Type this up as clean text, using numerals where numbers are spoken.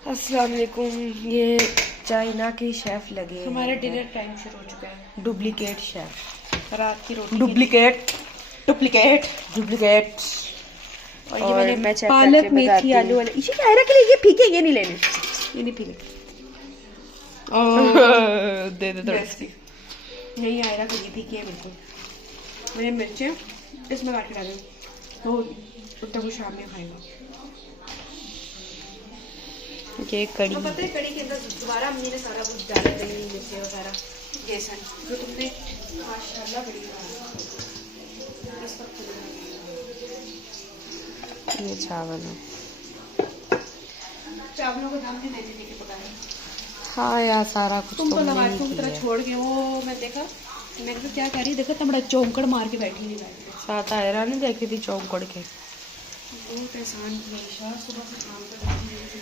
अस्सलाम वालेकुम। ये चाइना के शेफ लगे हमारा डिनर टाइम शुरू हो चुका है। डुप्लीकेट शेफ, रात की रोटी डुप्लीकेट डुप्लीकेट डुप्लीकेट। और ये मैंने मैं चेक पालक करके मेथी बताती आलू हूँ। वाले इसी क्या है के लिए, ये फीके ये नहीं लेने, ये नहीं पीने। दे दे थोड़ी सी। नहीं आयरा के लिए फीके है बिल्कुल। मैंने मिर्चें इसमें काट के डाली तो तब शाम में खाएगा। ये कड़ी तो पता है कड़ी के अंदर दोबारा अम्मी ने सारा कुछ डाला, दही मिर्ची वगैरह बेसन, तो तुमने माशाल्लाह बड़ी ये चावल है। चावलों को दाम नहीं देती थी कि पकाने। हाँ यार सारा कुछ तुम तो तुमने लवाटों ही की तरह किया है। छोड़ के वो मैं देखा, मैंने तो क्या कर रही देखा, तमड़ा चौंकड़ मार के बैठी नहीं बैठी। साथ आयरा नहीं देखी थी चौंकड़ के। बहुत एहसान किया, सुबह से काम कर रही थी।